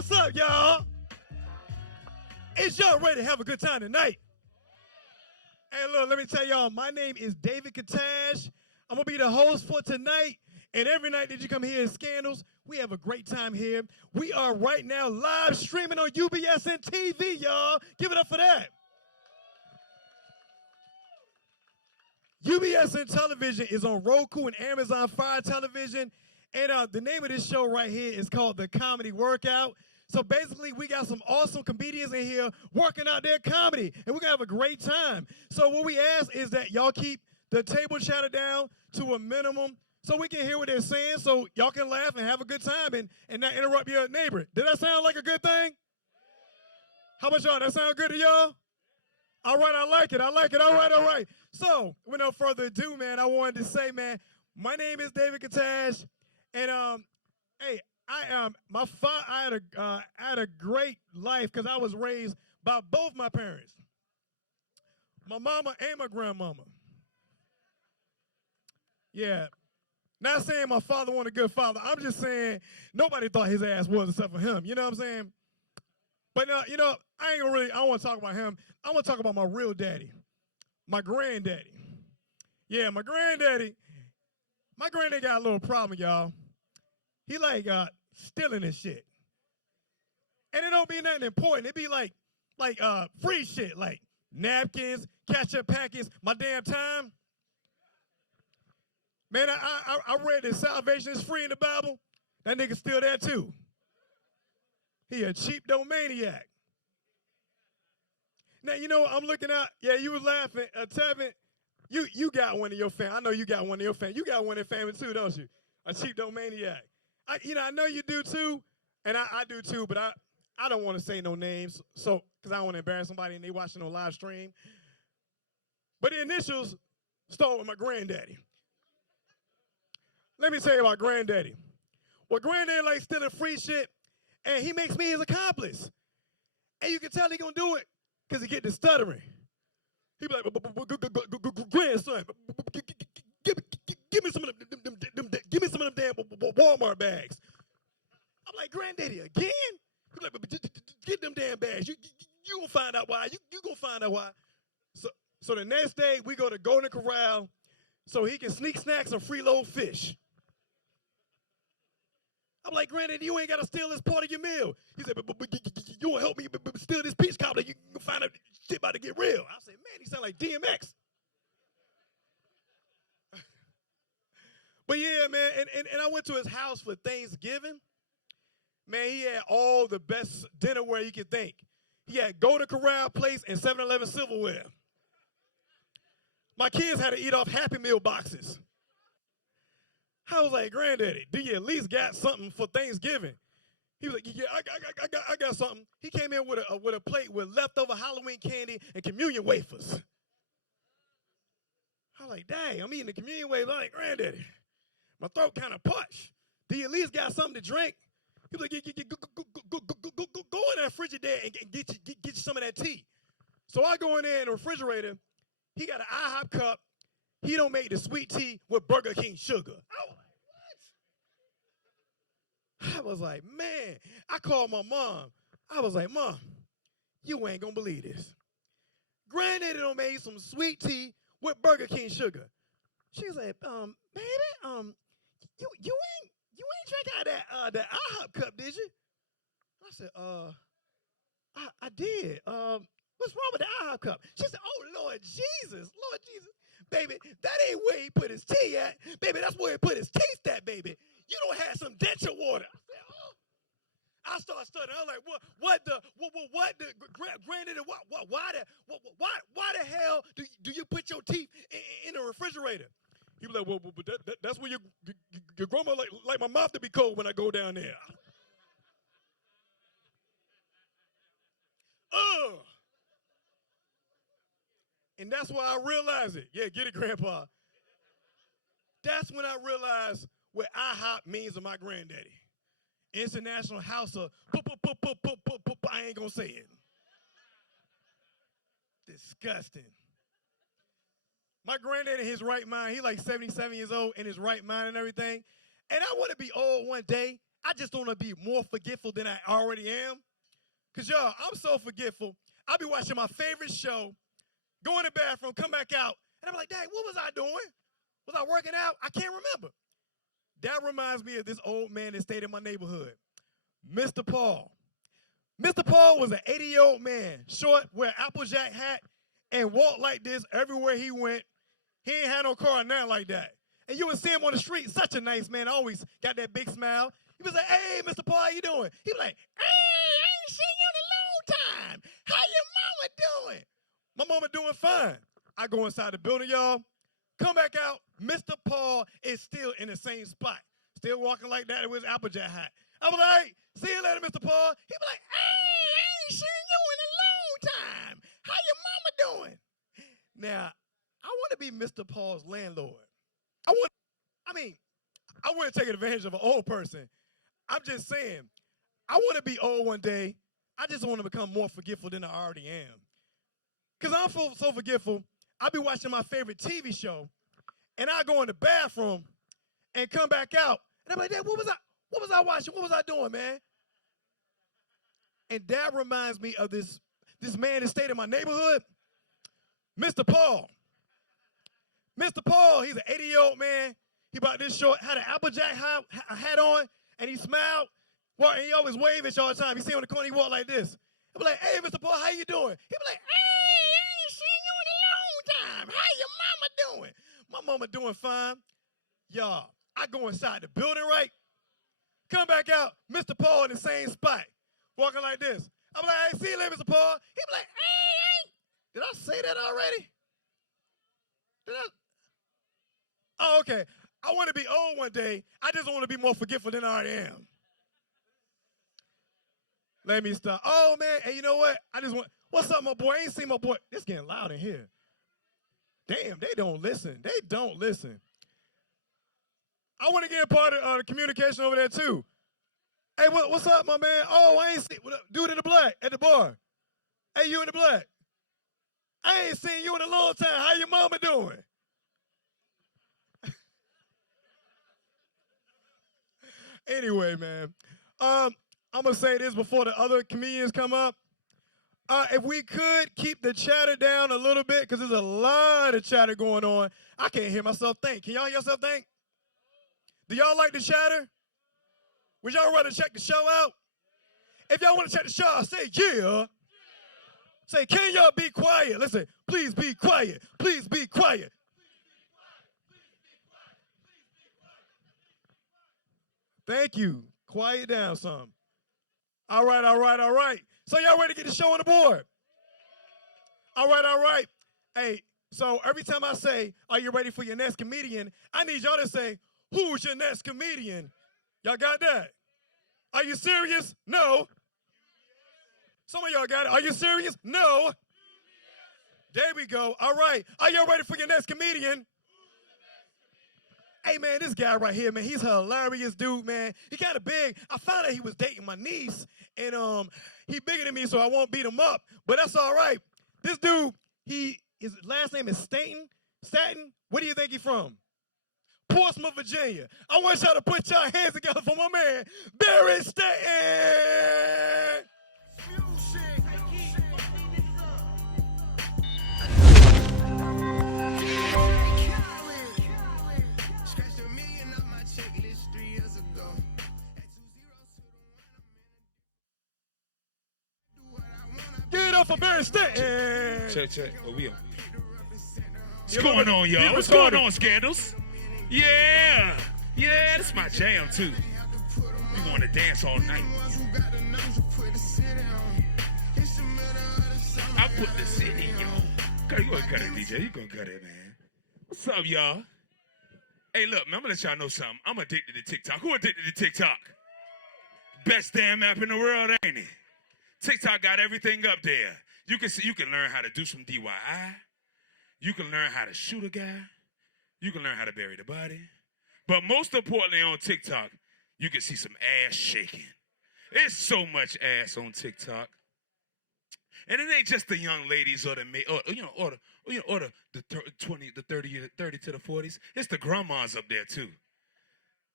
What's up, y'all? Is y'all ready to have a good time tonight? Hey, look, let me tell y'all, my name is David Katash. I'm going to be the host for tonight. And every night that you come here in Scandals, we have a great time here. We are right now live streaming on UBSN TV, y'all. Give it up for that. UBSN Television is on Roku and Amazon Fire Television. And the name of this show right here is called The Comedy Workout. So basically, we got some awesome comedians in here working out their comedy, and we're going to have a great time. So what we ask is that y'all keep the table chatter down to a minimum so we can hear what they're saying, so y'all can laugh and have a good time and not interrupt your neighbor. Did that sound like a good thing? How about y'all? That sound good to y'all? All right, I like it. All right. So, without further ado, man, I wanted to say, man, my name is David Katash, and hey, I had a great life because I was raised by both my parents, my mama and my grandmama. Yeah, not saying my father wasn't a good father. I'm just saying nobody thought his ass was except for him. You know what I'm saying? But I don't want to talk about him. I want to talk about my real daddy, my granddaddy. Yeah, my granddaddy got a little problem, y'all. He like stealing his shit. And it don't be nothing important. It be like free shit, like napkins, ketchup packets, my damn time. Man, I read that salvation is free in the Bible. That nigga still there too. He a cheap domaniac. Now, I'm looking out. Yeah, you was laughing. Tevin, you got one in your family. I know you got one in your family. You got one in family too, don't you? A cheap domaniac. I know you do too, and I do too, but I don't want to say no names, so because I don't want to embarrass somebody and they watching on live stream. But the initials start with my granddaddy. Let me tell you about granddaddy. Well, granddaddy likes stealing free shit, and he makes me his accomplice. And you can tell he gonna do it because he get the stuttering. He be like, grandson, give me some of them damn Walmart bags. I'm like, granddaddy, again? He be like, get them damn bags. You gonna find out why. You gonna find out why. So the next day, we go to Golden Corral so he can sneak snacks and freeload fish. I'm like, granddaddy, you ain't got to steal this part of your meal. He said, but you want to help me steal this peach cobbler? You can find out shit about to get real. I said, man, he sound like DMX. But yeah, man, and I went to his house for Thanksgiving. Man, he had all the best dinnerware you could think. He had Golden Corral plates and 7-Eleven silverware. My kids had to eat off Happy Meal boxes. I was like, granddaddy, do you at least got something for Thanksgiving? He was like, yeah, I got something. He came in with a plate with leftover Halloween candy and communion wafers. I was like, dang, I'm eating the communion wafers. I'm like, granddaddy, my throat kind of parched. Do you at least got something to drink? He was like, go in that Frigidaire and get you some of that tea. So I go in there in the refrigerator. He got an IHOP cup. He don't make the sweet tea with Burger King sugar. I was like, what? I was like, man. I called my mom. I was like, Mom, you ain't gonna believe this. Granddaddy don't make some sweet tea with Burger King sugar. She was like, baby, you ain't drink out of that IHOP cup, did you? I said, I did. What's wrong with the IHOP cup? She said, oh, Lord Jesus. Baby, that ain't where he put his tea at. Baby, that's where he put his teeth at, baby. You don't have some denture water. I said, oh. I started studying. I was like, what the granddaddy, why the hell do you put your teeth in the refrigerator? He was like, well, that's where your grandma like my mouth to be cold when I go down there. And that's why I realized it. Yeah, get it, Grandpa. That's when I realized what IHOP means to my granddaddy. International House of I ain't gonna say it. Disgusting. My granddad in his right mind, he like 77 years old in his right mind and everything. And I want to be old one day I just want to be more forgetful than I already am. Because, y'all, I'm so forgetful. I'll be watching my favorite show, go in the bathroom, come back out, and I'm like, dang, what was I doing? Was I working out? I can't remember. That reminds me of this old man that stayed in my neighborhood, Mr. Paul. Mr. Paul was an 80-year-old man, short, wear Applejack hat, and walked like this everywhere he went. He ain't had no car or nothing like that. And you would see him on the street, such a nice man, always got that big smile. He was like, hey, Mr. Paul, how you doing? He was like, hey, I ain't seen you in a long time. How your mama doing? My mama doing fine. I go inside the building, y'all. Come back out. Mr. Paul is still in the same spot. Still walking like that with his Applejack hat. I was like, see you later, Mr. Paul. He was like, hey, I ain't seen you in a long time. How your mama doing? Now, I want to be Mr. Paul's landlord. I wouldn't take advantage of an old person. I'm just saying, I want to be old one day. I just want to become more forgetful than I already am. Because I'm so forgetful, I'll be watching my favorite TV show, and I go in the bathroom and come back out, and I'm like, Dad, what was I watching? What was I doing, man? And that reminds me of this man that stayed in my neighborhood, Mr. Paul. Mr. Paul, he's an 80-year-old man. He about this short, had an Applejack hat on, and he smiled. Well, and he always waved at you all the time. You see him on the corner, he walked like this. I'll be like, hey, Mr. Paul, how you doing? He'll be like, hey, I ain't seen you in a long time. How your mama doing? My mama doing fine. Y'all, I go inside the building, right? Come back out, Mr. Paul in the same spot, walking like this. I'm like, hey, see you later, Mr. Paul. He'll be like, hey, did I say that already? Did I? Oh, okay. I want to be old one day. I just want to be more forgetful than I already am. Let me stop. Oh, man. Hey, you know what? What's up, my boy? I ain't seen my boy. It's getting loud in here. Damn, they don't listen. They don't listen. I want to get a part of the communication over there, too. Hey, what's up, my man? Oh, I ain't seen. Dude in the black at the bar. Hey, you in the black. I ain't seen you in a long time. How your mama doing? Anyway, man, I'm going to say this before the other comedians come up. If we could keep the chatter down a little bit, because there's a lot of chatter going on. I can't hear myself think. Can y'all hear yourself think? Do y'all like the chatter? Would y'all rather check the show out? If y'all want to check the show out, say yeah. Say, can y'all be quiet? Listen, please be quiet. Please be quiet. Thank you. Quiet down some. All right, all right, all right. So y'all ready to get the show on the board? All right, all right. Hey, so every time I say, are you ready for your next comedian? I need y'all to say, who's your next comedian? Y'all got that? Are you serious? No. Some of y'all got it. Are you serious? No. There we go. All right. Are y'all ready for your next comedian? Hey, man, this guy right here, man, he's a hilarious dude, man. He kind of big. I found out he was dating my niece, and he bigger than me, so I won't beat him up. But that's all right. This dude, his last name is Staten. Staten, where do you think he's from? Portsmouth, Virginia. I want y'all to put y'all hands together for my man, Barry Staten. Give it up for Barry Staten. Check. Oh, we on. What's going on, y'all? What's going on, Scandals? Yeah, that's my jam, too. We want to dance all night. I put the city, yo. You gonna cut it, DJ. You gonna cut it, man. What's up, y'all? Hey, look, man, I'm gonna let y'all know something. I'm addicted to TikTok. Who addicted to TikTok? Best damn app in the world, ain't it? TikTok got everything up there. You can learn how to do some DIY. You can learn how to shoot a guy. You can learn how to bury the body. But most importantly on TikTok, you can see some ass shaking. There's so much ass on TikTok. And it ain't just the young ladies or the the 20, the 30 to the 40s. It's the grandmas up there too.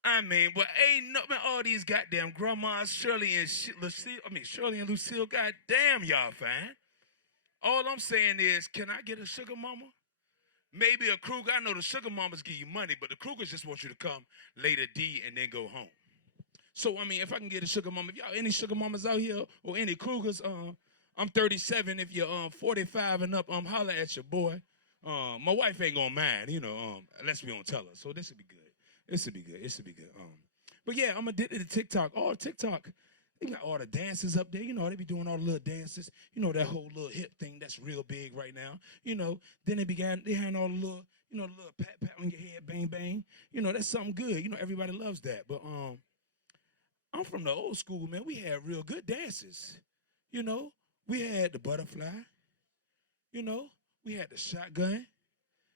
I mean, but ain't nothing. All these goddamn grandmas, Shirley and Lucille. Goddamn, y'all fine. All I'm saying is, can I get a sugar mama? Maybe a Kruger. I know the sugar mamas give you money, but the Krugers just want you to come lay the D and then go home. So, I mean, if I can get a sugar mama, if y'all any sugar mamas out here or any Krugers, I'm 37. If you're 45 and up, holler at your boy. My wife ain't gonna mind, unless we don't tell her. So this would be good. This would be good. But yeah, I'm addicted to TikTok. Oh, TikTok. They got all the dances up there. They be doing all the little dances. That whole little hip thing that's real big right now. Then they had all the little, the little pat on your head, bang, bang. That's something good. Everybody loves that. But I'm from the old school, man. We had real good dances. We had the butterfly. We had the shotgun.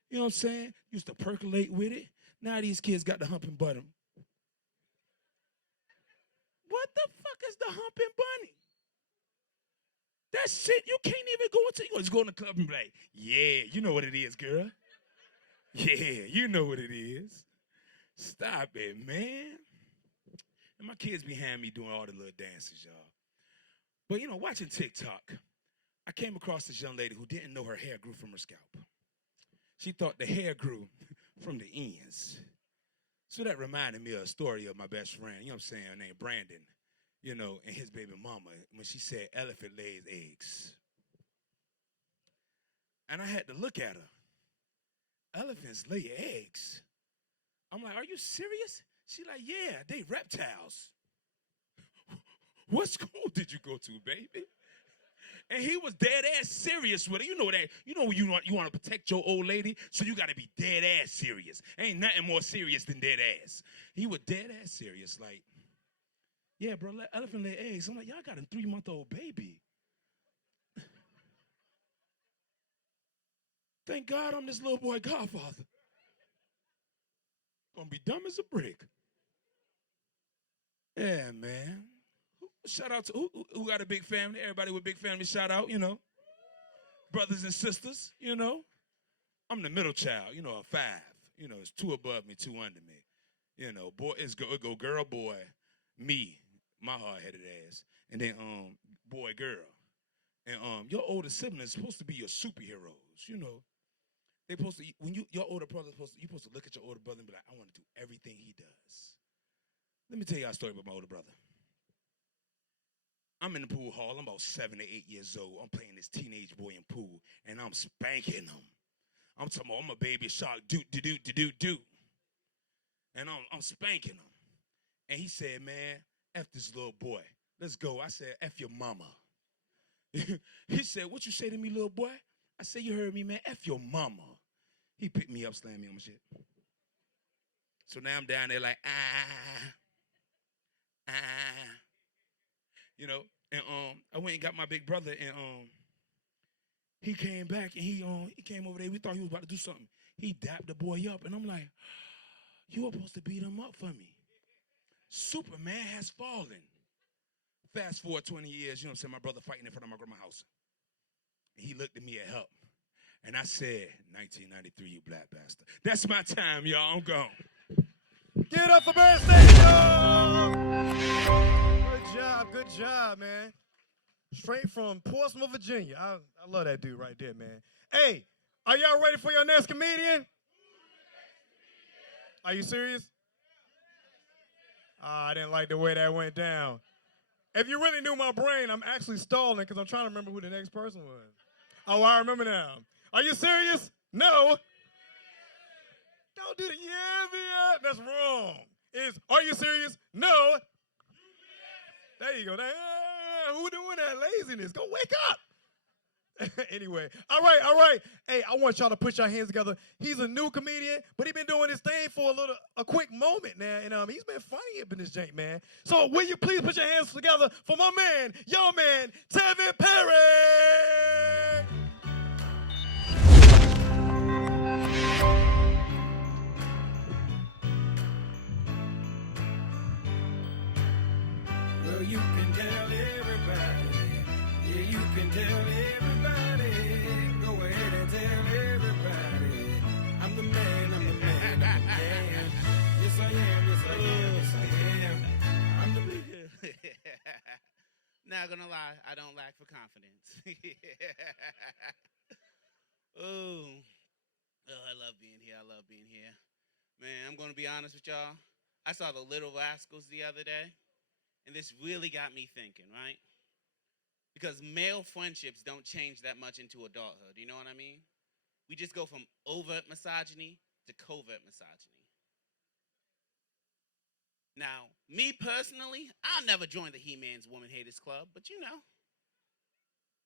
You know what I'm saying? Used to percolate with it. Now these kids got the humping bottom. What the fuck is the humping bunny? That shit, you can't even go into. You just go in the club and be like, yeah, you know what it is, girl. Yeah, you know what it is. Stop it, man. And my kids behind me doing all the little dances, y'all. But, watching TikTok, I came across this young lady who didn't know her hair grew from her scalp. She thought the hair grew from the ends. So that reminded me of a story of my best friend, named Brandon, and his baby mama, when she said elephant lays eggs. And I had to look at her. Elephants lay eggs. I'm like, are you serious? She like, yeah, they reptiles. What school did you go to, baby? And he was dead ass serious with it. You know that. You want to protect your old lady, so you got to be dead ass serious. Ain't nothing more serious than dead ass. He was dead ass serious, like, yeah, bro, elephant lay eggs. I'm like, y'all got a 3-month-old baby. Thank God I'm this little boy godfather. Gonna be dumb as a brick. Yeah, man. Shout out to who got a big family. Everybody with big family, shout out, Brothers and sisters, I'm the middle child, a 5. It's 2 above me, 2 under me. Boy, it go girl, boy, me, my hard-headed ass, and then boy, girl. And your older siblings supposed to be your superheroes, They supposed to, when your older brother you're supposed to look at your older brother and be like, I want to do everything he does. Let me tell y'all a story about my older brother. I'm in the pool hall. I'm about 7 or 8 years old. I'm playing this teenage boy in pool, and I'm spanking him. I'm talking about I'm a baby shark, do. And I'm spanking him. And he said, man, F this little boy. Let's go. I said, F your mama. He said, what you say to me, little boy? I said, you heard me, man. F your mama. He picked me up, slammed me on my shit. So now I'm down there like, and I went and got my big brother, and he came back, and he came over there. We thought he was about to do something. He dapped the boy up, and I'm like, you were supposed to beat him up for me. Superman has fallen. Fast forward 20 years, my brother fighting in front of my grandma's house. And he looked at me at help, and I said, 1993, you black bastard. That's my time, y'all. I'm gone. Give it up for Barrett Stadium! Good job, man. Straight from Portsmouth, Virginia. I love that dude right there, man. Hey, are y'all ready for your next comedian? Are you serious? I didn't like the way that went down. If you really knew my brain, I'm actually stalling because I'm trying to remember who the next person was. Oh, I remember now. Are you serious? No. Don't do that. Yeah. That's wrong. Are you serious? No. There you go. Who doing that laziness? Go wake up. Anyway, all right. Hey, I want y'all to put your hands together. He's a new comedian, but he's been doing his thing for a quick moment now, and he's been funny up in this jank, man. So will you please put your hands together for my man, your man, Tevin Perry? Well, you can tell everybody. Yeah, you can tell everybody. Go ahead and tell everybody. I'm the man. Yes, I am. gonna lie, I don't lack for confidence. Oh, I love being here. I love being here. Man, I'm gonna be honest with y'all. I saw the Little Rascals the other day, and this really got me thinking, right? Because male friendships don't change that much into adulthood. You know what I mean? We just go from overt misogyny to covert misogyny. Now, me personally, I'll never join the He-Man's Woman Haters Club, but you know,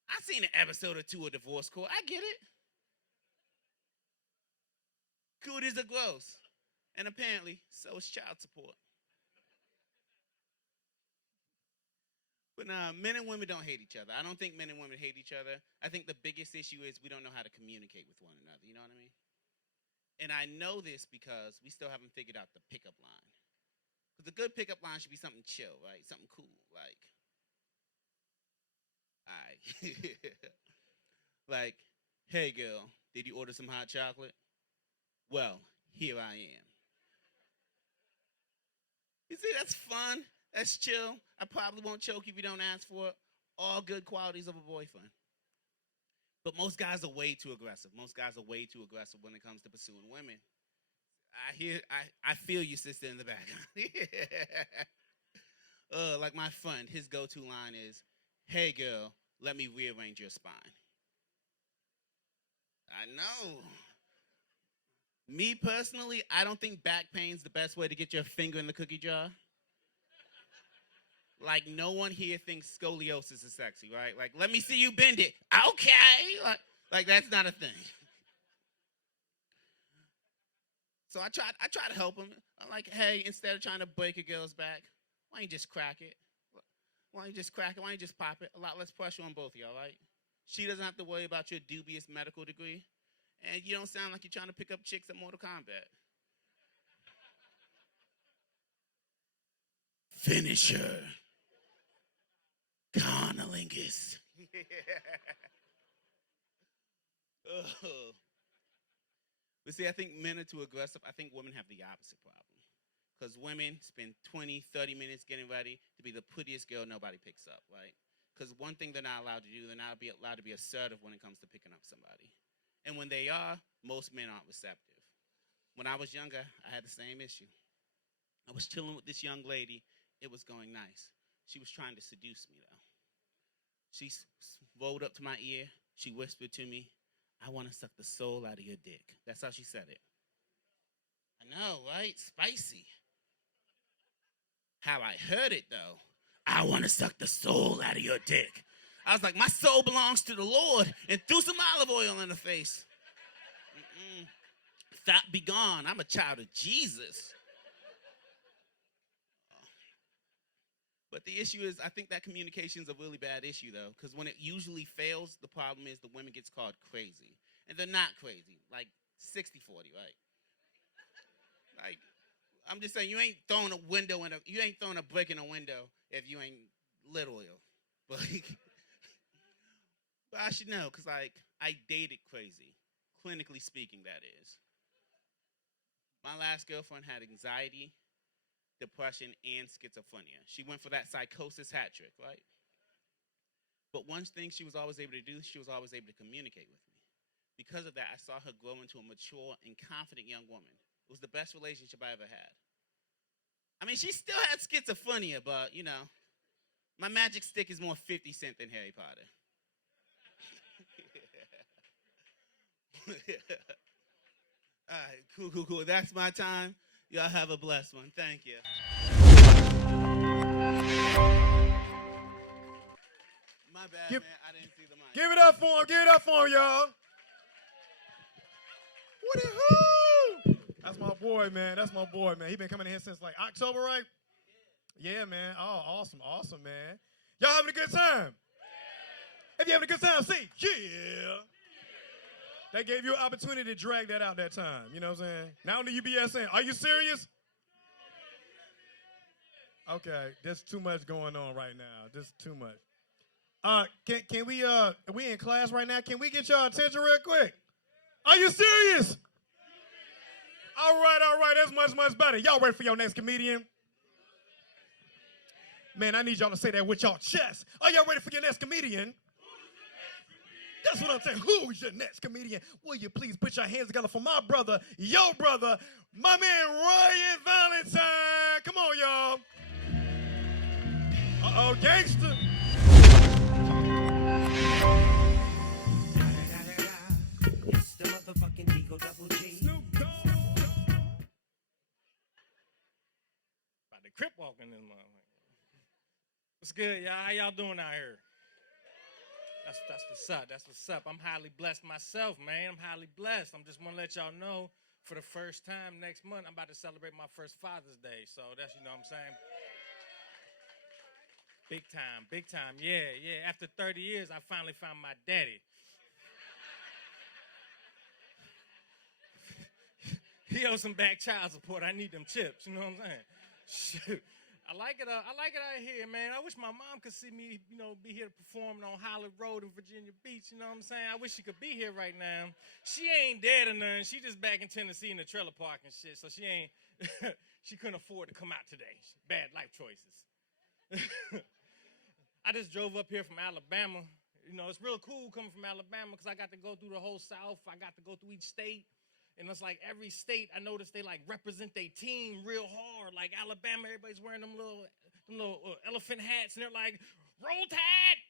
I've seen an episode or two of Divorce Court. I get it. Cooties are gross. And apparently, so is child support. But men and women don't hate each other. I don't think men and women hate each other. I think the biggest issue is we don't know how to communicate with one another. You know what I mean? And I know this because we still haven't figured out the pickup line. Because the good pickup line should be something chill, right? Something cool, like, all right. Like, hey, girl, did you order some hot chocolate? Well, here I am. You see, that's fun. That's chill. I probably won't choke if you don't ask for it. All good qualities of a boyfriend. But most guys are way too aggressive. Most guys are way too aggressive when it comes to pursuing women. I feel you, sister, in the back. Like my friend, his go-to line is, hey, girl, let me rearrange your spine. I know. Me, personally, I don't think back pain's the best way to get your finger in the cookie jar. Like, no one here thinks scoliosis is sexy, right? Like, let me see you bend it. Okay. Like that's not a thing. So I try to help him. I'm like, hey, instead of trying to break a girl's back, why don't you just crack it? Why don't you just crack it? Why don't you just pop it? A lot less pressure on both of y'all, right? She doesn't have to worry about your dubious medical degree. And you don't sound like you're trying to pick up chicks at Mortal Kombat. Finisher. Conolingus. Oh. But see, I think men are too aggressive. I think women have the opposite problem. Because women spend 20, 30 minutes getting ready to be the prettiest girl nobody picks up, right? Because one thing they're not allowed to do, they're not allowed to be assertive when it comes to picking up somebody. And when they are, most men aren't receptive. When I was younger, I had the same issue. I was chilling with this young lady. It was going nice. She was trying to seduce me, though. She rolled up to my ear. She whispered to me, I want to suck the soul out of your dick. That's how she said it. I know, right? Spicy. How I heard it, though, I want to suck the soul out of your dick. I was like, my soul belongs to the Lord, and threw some olive oil in her face. Thought be gone. I'm a child of Jesus. But the issue is, I think that communication is a really bad issue, though, because when it usually fails, the problem is the women gets called crazy. And they're not crazy, like 60-40, right? Like, I'm just saying, you ain't throwing a brick in a window if you ain't lit oil. But I should know, because, like, I dated crazy. Clinically speaking, that is. My last girlfriend had anxiety, depression, and schizophrenia. She went for that psychosis hat trick, right? But one thing she was always able to do, she was always able to communicate with me. Because of that, I saw her grow into a mature and confident young woman. It was the best relationship I ever had. I mean, she still had schizophrenia, but, you know, my magic stick is more 50 Cent than Harry Potter. All right, cool. That's my time. Y'all have a blessed one. Thank you. My bad, man. I didn't see the mic. Give it up for him, y'all. Woody-hoo! That's my boy, man. He been coming in here since like October, right? Yeah, man. Oh, awesome, man. Y'all having a good time? If you're having a good time, say, yeah. They gave you an opportunity to drag that out that time. You know what I'm saying? Now on the UBSN. Are you serious? Okay, there's too much going on right now. Just too much. Can we we in class right now? Can we get y'all attention real quick? Are you serious? All right. That's much better. Y'all ready for your next comedian? Man, I need y'all to say that with y'all chest. Are y'all ready for your next comedian? That's what I'm saying. Who's your next comedian? Will you please put your hands together for my brother, your brother, my man Ryan Valentine. Come on, y'all. Uh-oh, gangster. It's the motherfucking Eagle Double G. About to crip walking this motherfucker. What's good, y'all? How y'all doing out here? That's what's up. That's what's up. I'm highly blessed myself, man. I'm highly blessed. I'm just want to let y'all know for the first time next month, I'm about to celebrate my first Father's Day. So that's, you know what I'm saying? Big time, big time. Yeah, yeah. After 30 years, I finally found my daddy. He owes some back child support. I need them chips. You know what I'm saying? Shoot. I like it out here, man. I wish my mom could see me, you know, be here performing on Hollywood Road in Virginia Beach. You know what I'm saying? I wish she could be here right now. She ain't dead or nothing. She just back in Tennessee in the trailer park and shit. So she ain't, she couldn't afford to come out today. Bad life choices. I just drove up here from Alabama. You know, it's real cool coming from Alabama because I got to go through the whole South. I got to go through each state. And it's like every state, I noticed they like represent their team real hard. Like Alabama, everybody's wearing them little elephant hats, and they're like, "Roll Tide!"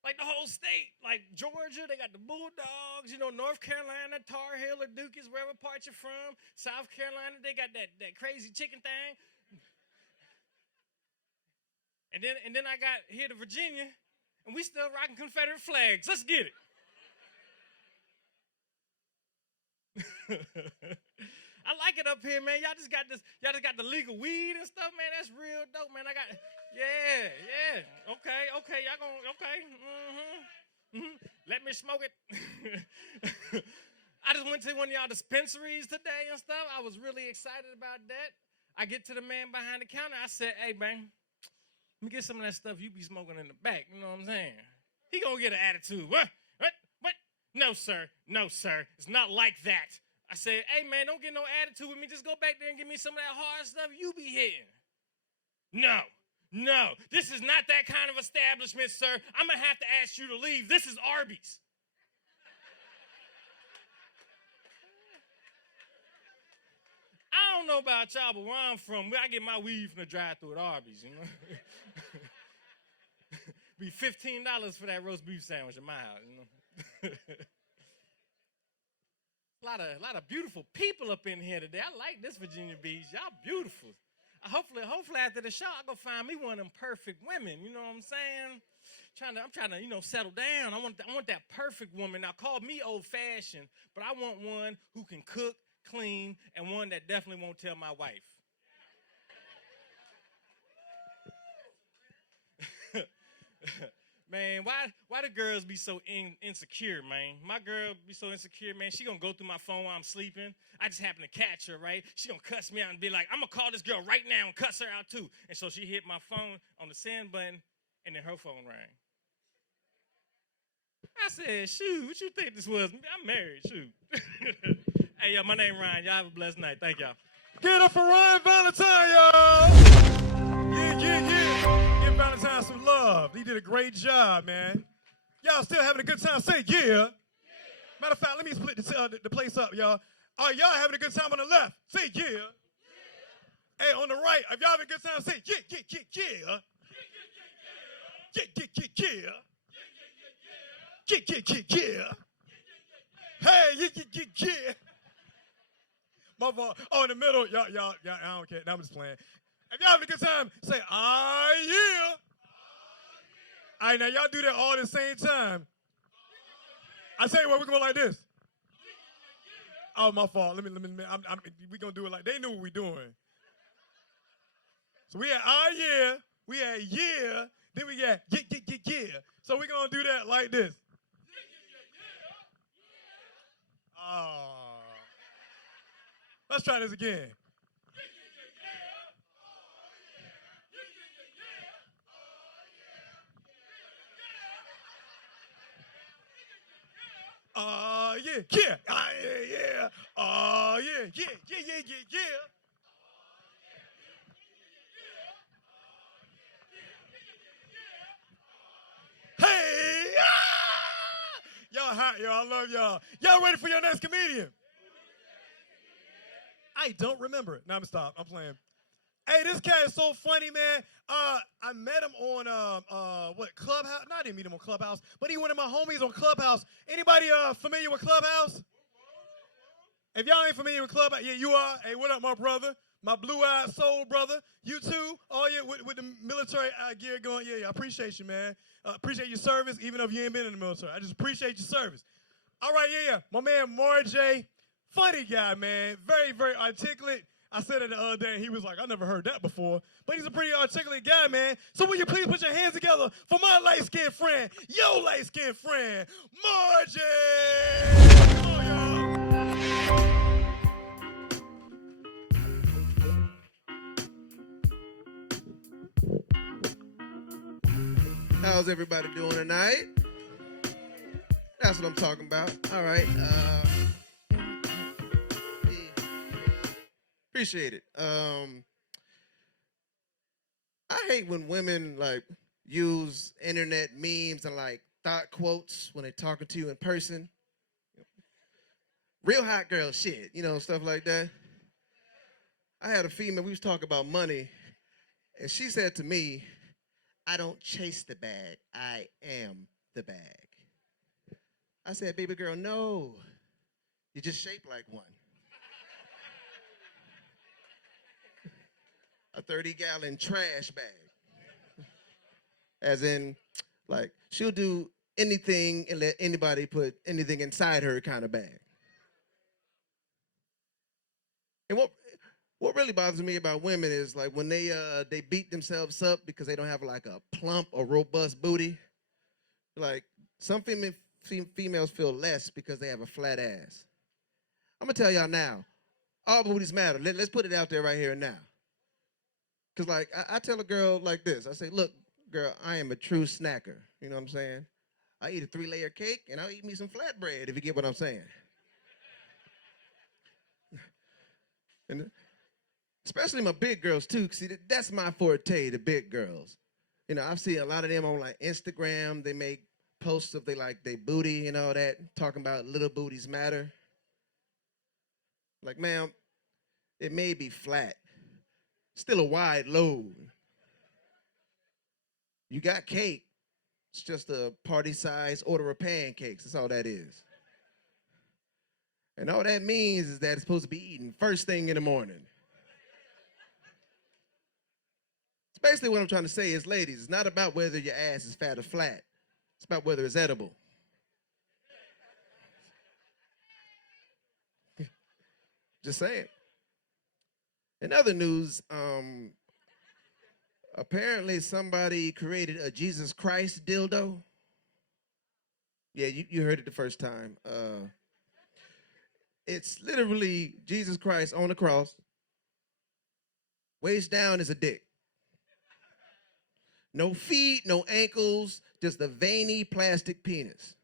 Like the whole state. Like Georgia, they got the Bulldogs. You know, North Carolina, Tar Heel or Dukies, wherever part you're from. South Carolina, they got that crazy chicken thing. And then I got here to Virginia, and we still rocking Confederate flags. Let's get it. I like it up here, man. Y'all just got the legal weed and stuff, man. That's real dope, man. Yeah. Okay. Y'all gonna, okay. Let me smoke it. I just went to one of y'all dispensaries today and stuff. I was really excited about that. I get to the man behind the counter. I said, "Hey, man, let me get some of that stuff you be smoking in the back." You know what I'm saying? He gonna get an attitude. What? No, sir. It's not like that. I said, "Hey, man, don't get no attitude with me. Just go back there and give me some of that hard stuff you be hitting." No. This is not that kind of establishment, sir. I'm going to have to ask you to leave. This is Arby's. I don't know about y'all, but where I'm from, I get my weed from the drive-thru at Arby's, you know. Be $15 for that roast beef sandwich in my house, you know. A lot of beautiful people up in here today. I like this Virginia Beach. Y'all beautiful. Hopefully after the show, I'll go find me one of them perfect women. You know what I'm saying? I'm trying to, you know, settle down. I want that perfect woman. Now, call me old-fashioned, but I want one who can cook, clean, and one that definitely won't tell my wife. Man, why do girls be so insecure, man? My girl be so insecure, man. She gonna go through my phone while I'm sleeping. I just happen to catch her, right? She gonna cuss me out and be like, "I'm gonna call this girl right now and cuss her out too." And so she hit my phone on the send button, and then her phone rang. I said, "Shoot, what you think this was? I'm married, shoot." Hey, yo, my name Ryan. Y'all have a blessed night. Thank y'all. Get up for Ryan Valentine, y'all. Yeah. Give Valentine some love. He did a great job, man. Y'all still having a good time? Say yeah. Matter of fact, let me split the place up, y'all. Are y'all having a good time on the left? Say yeah. Hey, on the right, if y'all having a good time, say yeah. Yeah. Hey, yeah. My fault. Oh, in the middle, y'all, I don't care. I'm just playing. If y'all having a good time, say, "Ah, yeah." All right, now y'all do that all at the same time. I tell you what, we're going like this. Oh, my fault. We gonna do it like they knew what we doing. So we had "ah, yeah," we had "yeah," then we got yeah. So we're gonna do that like this. Oh. Let's try this again. Yeah. Yeah. Yeah. hot, yo. I love y'all. Y'all ready for your next comedian? I don't remember it. Now I'm stop. I'm playing. Hey, this cat is so funny, man. I met him on what, Clubhouse? No, I didn't meet him on Clubhouse, but he one of my homies on Clubhouse. Anybody familiar with Clubhouse? If y'all ain't familiar with Clubhouse, yeah, you are. Hey, what up, my brother? My blue-eyed soul brother. You too. Oh yeah, with the military gear going. Yeah, I appreciate you, man. Appreciate your service, even if you ain't been in the military. I just appreciate your service. All right, yeah. My man Marjay, funny guy, man. Very, very articulate. I said it the other day, and he was like, I never heard that before. But he's a pretty articulate guy, man. So will you please put your hands together for my light-skinned friend, your light-skinned friend, Marjay! Come on, y'all. How's everybody doing tonight? That's what I'm talking about. All right. Appreciate it. I hate when women like use internet memes and like thought quotes when they're talking to you in person. Real hot girl shit, stuff like that. I had a female, we was talking about money, and she said to me, I don't chase the bag, I am the bag. I said, baby girl, no, you're just shaped like one. A 30-gallon trash bag. As in, like, she'll do anything and let anybody put anything inside her kind of bag. And what really bothers me about women is like when they beat themselves up because they don't have like a plump or robust booty. Like some females feel less because they have a flat ass. I'm gonna tell y'all now, all booties matter. Let's put it out there right here and now. Cause like I tell a girl like this, I say, look, girl, I am a true snacker. You know what I'm saying? I eat a 3-layer cake and I'll eat me some flatbread if you get what I'm saying. And especially my big girls too. See, that's my forte, the big girls. I've seen a lot of them on like Instagram. They make posts of they booty and all that, talking about little booties matter. Like, ma'am, it may be flat. Still a wide load. You got cake. It's just a party size order of pancakes. That's all that is. And all that means is that it's supposed to be eaten first thing in the morning. It's basically what I'm trying to say is, ladies, it's not about whether your ass is fat or flat. It's about whether it's edible. Just saying. In other news, apparently somebody created a Jesus Christ dildo. Yeah, you heard it the first time. It's literally Jesus Christ on the cross. Waist down is a dick. No feet, no ankles, just a veiny plastic penis.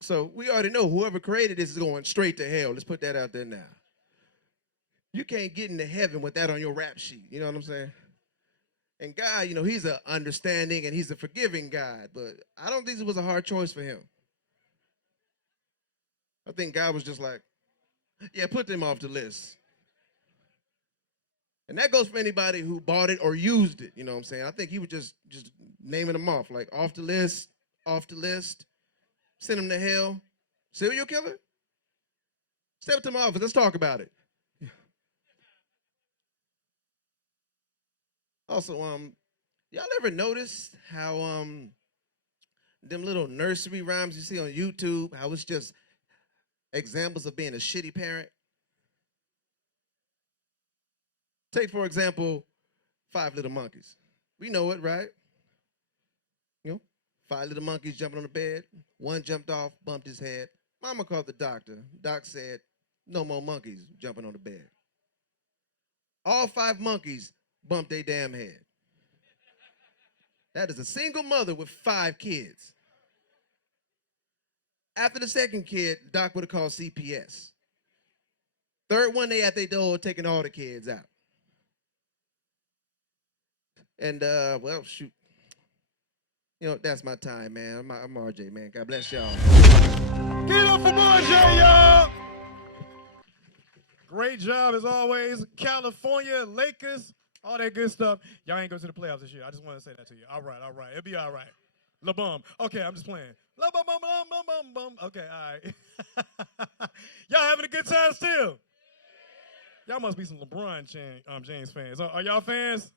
So we already know whoever created this is going straight to hell. Let's put that out there now. You can't get into heaven with that on your rap sheet. You know what I'm saying? And God, he's an understanding and he's a forgiving God, but I don't think it was a hard choice for him. I think God was just like, yeah, put them off the list. And that goes for anybody who bought it or used it, you know what I'm saying? I think he was just naming them off, like off the list, send them to hell. Serial killer? Step to my office, let's talk about it. Also, y'all ever notice how them little nursery rhymes you see on YouTube, how it's just examples of being a shitty parent? Take, for example, 5 Little Monkeys. We know it, right? 5 little monkeys jumping on the bed. One jumped off, bumped his head. Mama called the doctor. Doc said, no more monkeys jumping on the bed. All 5 monkeys bumped their damn head. That is a single mother with 5 kids. After the second kid, Doc would have called CPS. Third one, they at their door taking all the kids out. And, well, shoot. You know, that's my time, man. I'm RJ, man. God bless y'all. Get up for RJ, y'all. Great job as always. California, Lakers, all that good stuff. Y'all ain't go to the playoffs this year. I just want to say that to you. All right. It'll be all right. LeBum. Okay, I'm just playing. LeBum. Okay, all right. Y'all having a good time still? Y'all must be some LeBron James fans. Are y'all fans?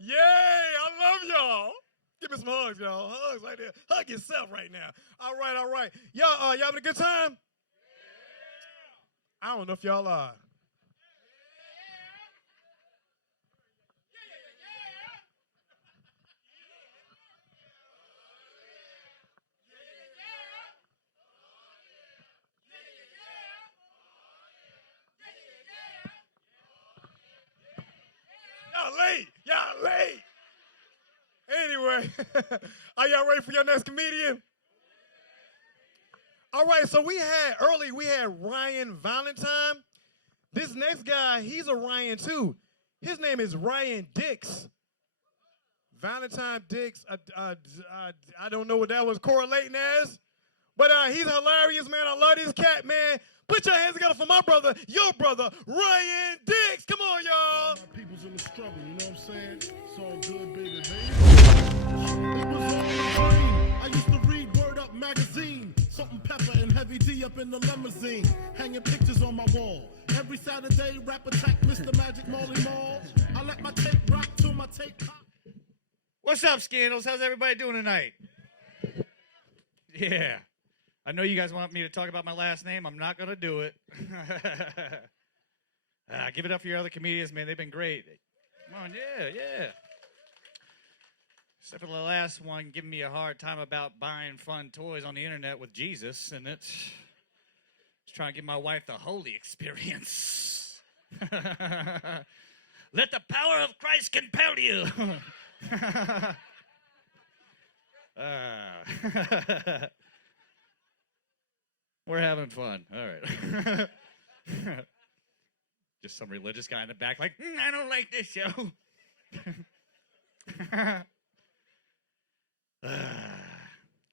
Yay! I love y'all. Give me some hugs, y'all. Hugs right there. Hug yourself right now. All right. Y'all having a good time? I don't know if y'all are. Y'all late. Anyway, are y'all ready for your next comedian? All right, so we had Ryan Valentine. This next guy, he's a Ryan too. His name is Ryan Dix. Valentine Dix. I don't know what that was correlating as, but he's hilarious, man. I love this cat, man. Put your hands together for my brother, your brother, Ryan Dix. Come on, y'all. My people's in the struggle, you know what I'm saying? It's all good, baby. It was all a dream. I used to read Word Up magazine. Salt and Pepper and Heavy D up in the limousine. Hanging pictures on my wall. Every Saturday, rap attack Mr. Magic Molly Mall. I let my tape rock till my tape pop. What's up, Scandals? How's everybody doing tonight? Yeah. I know you guys want me to talk about my last name. I'm not going to do it. Give it up for your other comedians, man. They've been great. Come on, yeah. Except for the last one giving me a hard time about buying fun toys on the internet with Jesus, and it's trying to give my wife the holy experience. Let the power of Christ compel you. We're having fun. All right. Just some religious guy in the back like, I don't like this show.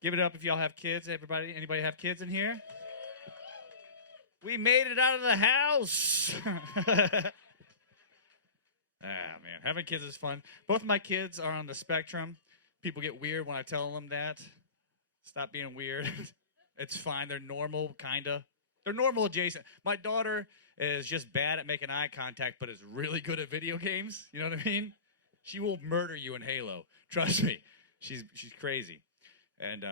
Give it up if y'all have kids. Anybody have kids in here? We made it out of the house. Man, having kids is fun. Both of my kids are on the spectrum. People get weird when I tell them that. Stop being weird. It's fine. They're normal, kind of. They're normal adjacent. My daughter is just bad at making eye contact, but is really good at video games. You know what I mean? She will murder you in Halo. Trust me. She's crazy. And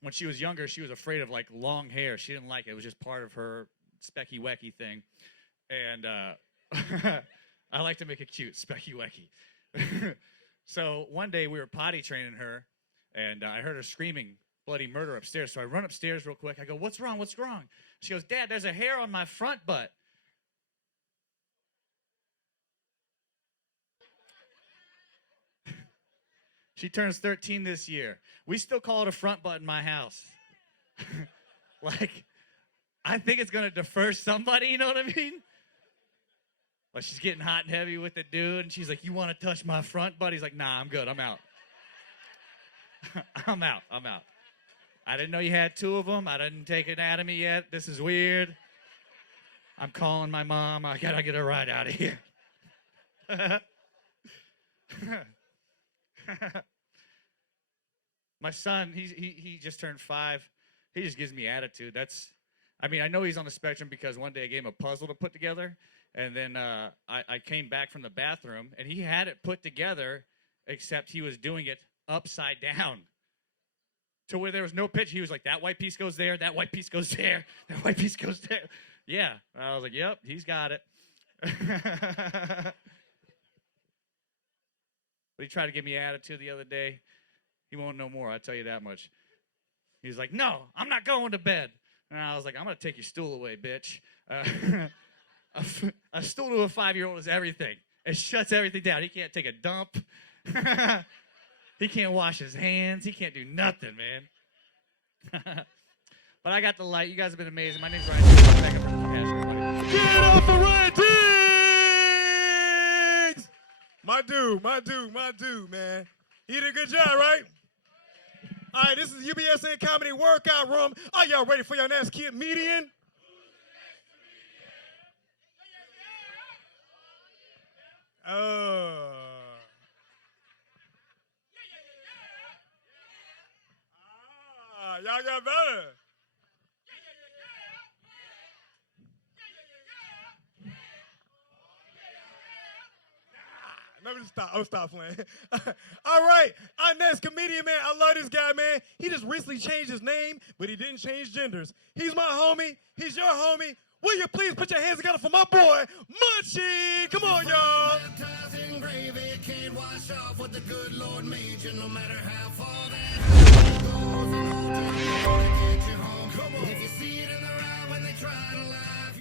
when she was younger, she was afraid of, like, long hair. She didn't like it. It was just part of her specky-wecky thing. And I like to make it cute, specky-wecky. So one day we were potty training her, and I heard her screaming bloody murder upstairs. So I run upstairs real quick. I go, what's wrong? What's wrong? She goes, Dad, there's a hair on my front butt. She turns 13 this year. We still call it a front butt in my house. Like, I think it's going to defer somebody, you know what I mean? Like, she's getting hot and heavy with the dude, and she's like, you want to touch my front butt? He's like, nah, I'm good. I'm out. I'm out. I didn't know you had two of them. I didn't take anatomy yet. This is weird. I'm calling my mom. I got to get her right out of here. My son, he just turned 5. He just gives me attitude. I know he's on the spectrum because one day I gave him a puzzle to put together, and then I came back from the bathroom, and he had it put together, except he was doing it upside down to where there was no pitch. He was like, that white piece goes there, that white piece goes there, that white piece goes there. Yeah. I was like, yep, he's got it. But he tried to give me attitude the other day. He won't know more, I'll tell you that much. He's like, no, I'm not going to bed. And I was like, I'm going to take your stool away, bitch. A stool to a 5-year-old is everything. It shuts everything down. He can't take a dump. He can't wash his hands. He can't do nothing, man. But I got the light. You guys have been amazing. My name's Ryan. Back up for cash, everybody. Get it up for Ryan Diggs! My dude, man. He did a good job, right? All right, this is UBSN Comedy Workout Room. Are y'all ready for your next comedian? Y'all got better. Let me stop. I'll stop playing. All right. Our next comedian, man. I love this guy, man. He just recently changed his name, but he didn't change genders. He's my homie. He's your homie. Will you please put your hands together for my boy, Munchie? Come on, y'all. Baptizing gravy can't wash off what the good Lord made you, no matter how far that goes. And all to get you home. Come on. If you see it in their eye when they try to laugh.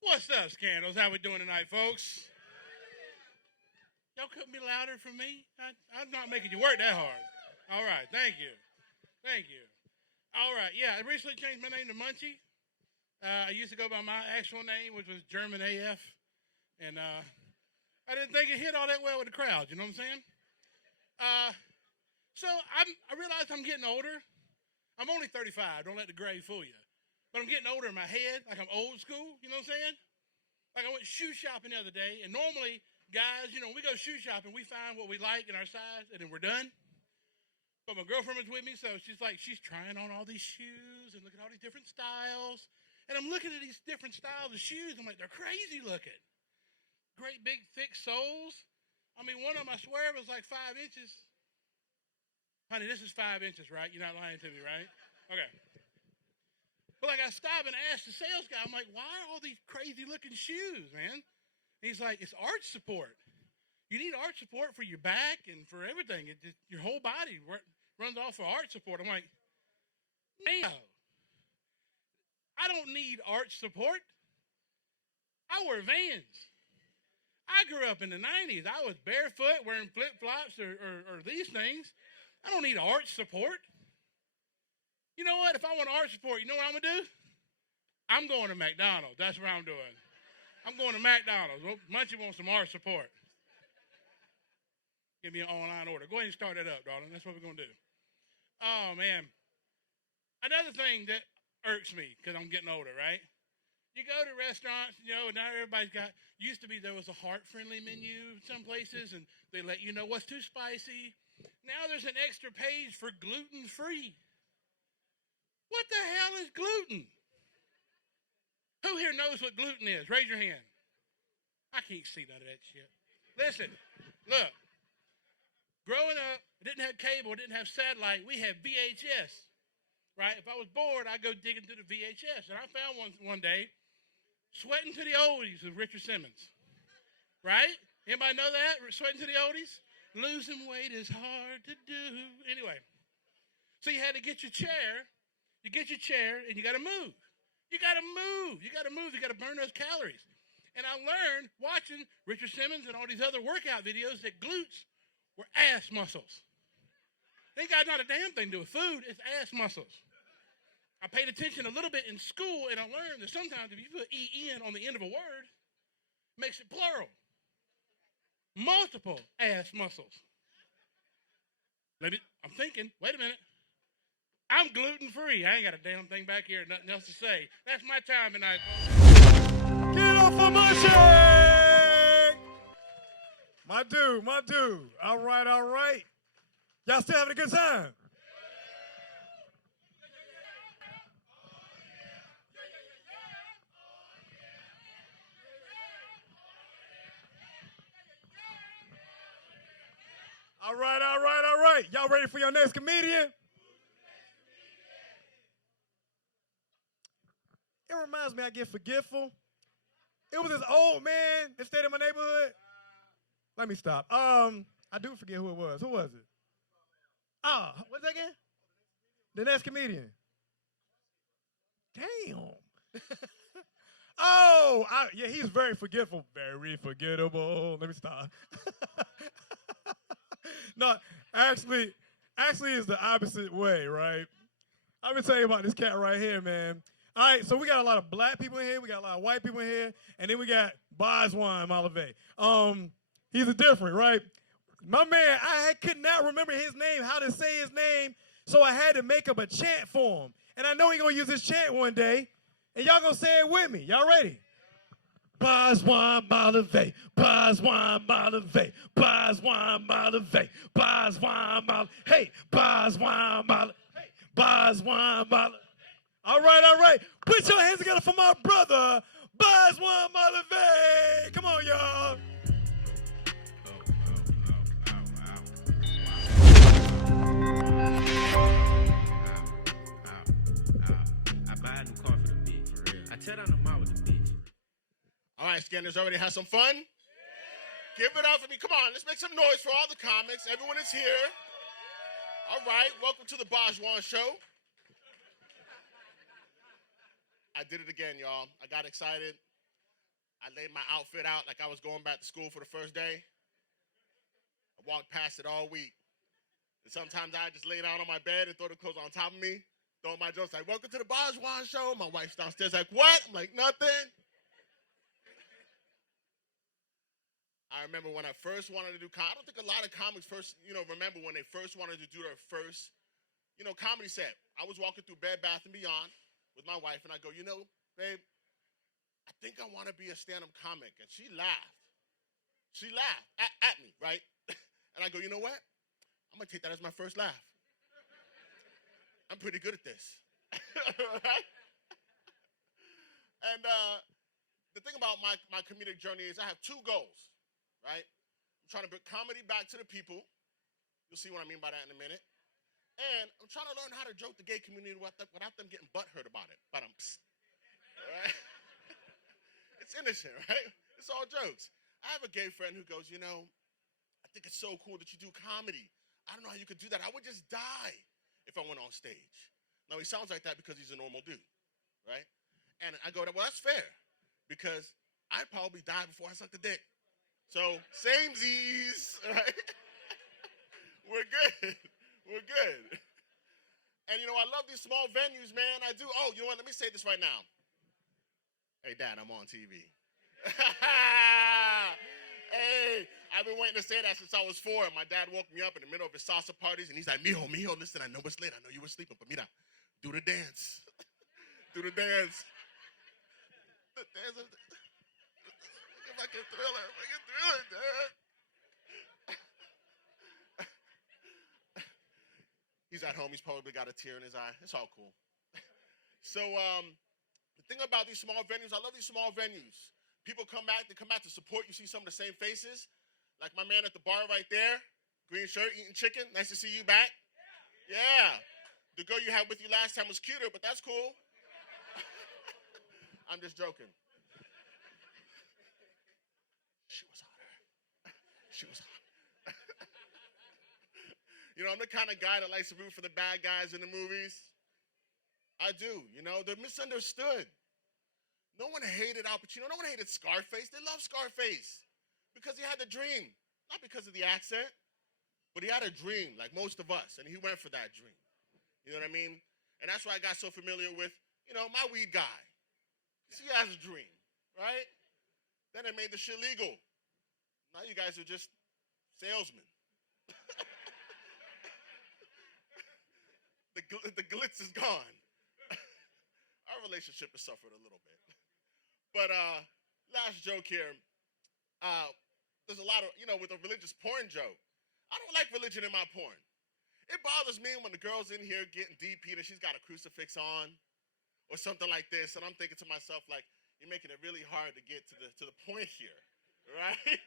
What's up, Scandals? How we doing tonight, folks? Y'all couldn't be louder for me? I'm not making you work that hard. All right, thank you. Thank you. All right, yeah, I recently changed my name to Munchie. I used to go by my actual name, which was German AF. And I didn't think it hit all that well with the crowd, you know what I'm saying? So I realized I'm getting older. I'm only 35, don't let the gray fool you. But I'm getting older in my head, like I'm old school, you know what I'm saying? Like I went shoe shopping the other day, and normally, guys, you know, when we go shoe shopping, we find what we like in our size, and then we're done. But my girlfriend was with me, so she's trying on all these shoes and looking at all these different styles. And I'm looking at these different styles of shoes. I'm like, they're crazy looking. Great big thick soles. I mean, one of them, I swear, was like 5 inches. Honey, this is 5 inches, right? You're not lying to me, right? Okay. But like I stopped and asked the sales guy, I'm like, why are all these crazy looking shoes, man? He's like, it's arch support. You need arch support for your back and for everything. Your whole body runs off of arch support. I'm like, no. I don't need arch support. I wear Vans. I grew up in the 90s. I was barefoot wearing flip-flops or these things. I don't need arch support. You know what? If I want arch support, you know what I'm going to do? I'm going to McDonald's. That's what I'm doing. I'm going to McDonald's. Well, Munchie wants some arch support. Give me an online order. Go ahead and start that up, darling. That's what we're going to do. Oh, man. Another thing that irks me, because I'm getting older, right? You go to restaurants, you know, now everybody's got, used to be there was a heart-friendly menu in some places, and they let you know what's too spicy. Now there's an extra page for gluten-free. What the hell is gluten? Who here knows what gluten is? Raise your hand. I can't see none of that shit. Listen, look. Growing up, I didn't have cable, didn't have satellite. We had VHS, right? If I was bored, I'd go dig into the VHS. And I found one day, Sweating to the Oldies with Richard Simmons, right? Anybody know that? Sweating to the Oldies? Losing weight is hard to do. Anyway, so you had to get your chair. You get your chair, and you got to move. You got to move. You got to move. You got to burn those calories. And I learned watching Richard Simmons and all these other workout videos that glutes were ass muscles. They got not a damn thing to do with food. It's ass muscles. I paid attention a little bit in school, and I learned that sometimes if you put E-N on the end of a word, it makes it plural. Multiple ass muscles. I'm thinking, wait a minute. I'm gluten-free. I ain't got a damn thing back here, nothing else to say. That's my time tonight. Get off for Munchie! My dude, my dude. All right, all right. Y'all still having a good time? All right, all right, all right. Y'all ready for your next comedian? It reminds me I get forgetful. It was this old man that stayed in my neighborhood. Let me stop. I do forget who it was. Who was it? What's that again? The next comedian. Damn. Yeah, he's very forgetful. Very forgettable. Let me stop. No, actually, it's the opposite way, right? I'm going to tell you about this cat right here, man. All right, so we got a lot of black people in here. We got a lot of white people in here. And then we got Boswan Malave. He's a different, right? My man, could not remember his name, how to say his name, so I had to make up a chant for him. And I know he's going to use this chant one day, and y'all going to say it with me. Y'all ready? Boswan Malave, Boswan Malave, Boswan Malave, Boswan Malave, hey, Boswan Malave, hey, Boswan Malave. All right. Put your hands together for my brother, Boswan Malave. Come on, y'all. I buy a new car for the bitch. For real. I tear down the mall with the bitch. All right, Scanners, already have some fun? Yeah. Give it up for me. Come on, let's make some noise for all the comics. Everyone is here. All right, welcome to the Bajwan Show. I did it again, y'all. I got excited. I laid my outfit out like I was going back to school for the first day. I walked past it all week. And sometimes I just lay down on my bed and throw the clothes on top of me, throw my jokes like, welcome to the Bajwan Show. My wife's downstairs like, what? I'm like, nothing. I remember when I first wanted to do comedy. I don't think a lot of comics first, remember when they first wanted to do their first, comedy set. I was walking through Bed Bath & Beyond with my wife, and I go, babe, I think I want to be a stand-up comic. And she laughed. She laughed at me, right? And I go, you know what? I'm going to take that as my first laugh. I'm pretty good at this. Right? And the thing about my comedic journey is I have two goals. Right? I'm trying to bring comedy back to the people. You'll see what I mean by that in a minute. And I'm trying to learn how to joke the gay community without them getting butthurt about it. But all right? It's innocent, right? It's all jokes. I have a gay friend who goes, I think it's so cool that you do comedy. I don't know how you could do that. I would just die if I went on stage. Now, he sounds like that because he's a normal dude, right? And I go, well, that's fair, because I'd probably die before I sucked a dick. So, samesies, right? We're good. We're good. And, I love these small venues, man. I do. Oh, you know what? Let me say this right now. Hey, Dad, I'm on TV. Hey, I've been waiting to say that since I was 4. My dad woke me up in the middle of his salsa parties, and he's like, mijo, listen, I know it's late. I know you were sleeping, but mira, do the dance. Do the dance. The dance. If I can thrill it, Dad. He's at home. He's probably got a tear in his eye. It's all cool. So the thing about these small venues, I love these small venues. People come back. They come back to support. You see some of the same faces. Like my man at the bar right there, green shirt, eating chicken. Nice to see you back. Yeah. The girl you had with you last time was cuter, but that's cool. I'm just joking. She was hotter. She was hot. I'm the kind of guy that likes to root for the bad guys in the movies. I do. They're misunderstood. No one hated Al Pacino. No one hated Scarface. They love Scarface because he had the dream. Not because of the accent, but he had a dream like most of us, and he went for that dream. You know what I mean? And that's why I got so familiar with, my weed guy. He has a dream, right? Then they made the shit legal. Now you guys are just salesmen. The glitz is gone. Our relationship has suffered a little bit. But last joke here. There's a lot of, with a religious porn joke. I don't like religion in my porn. It bothers me when the girl's in here getting DP'd and she's got a crucifix on or something like this. And I'm thinking to myself, like, you're making it really hard to get to the point here, right?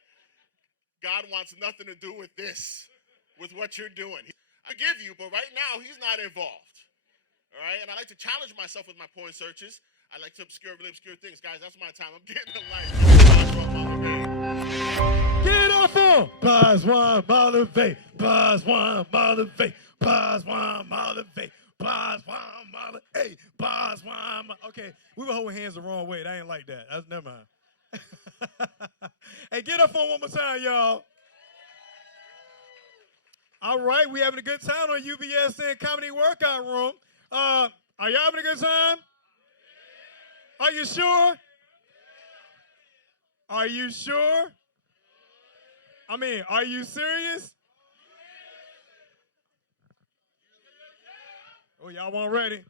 God wants nothing to do with this, with what you're doing. I give you, but right now, he's not involved. All right? And I like to challenge myself with my porn searches. I like to really obscure things. Guys, that's my time. I'm getting the light. Get off on Boswan Malave, Boswan Malave, Boswan Malave, Boswan Malave, hey, Boswan Malave. Okay, we were holding hands the wrong way. I ain't like that. That's never mind. Hey, get up on one more time, y'all. All right, we having a good time on UBSN Comedy Workout Room. Are y'all having a good time? Are you sure? Are you sure? I mean, are you serious? Oh, y'all weren't ready?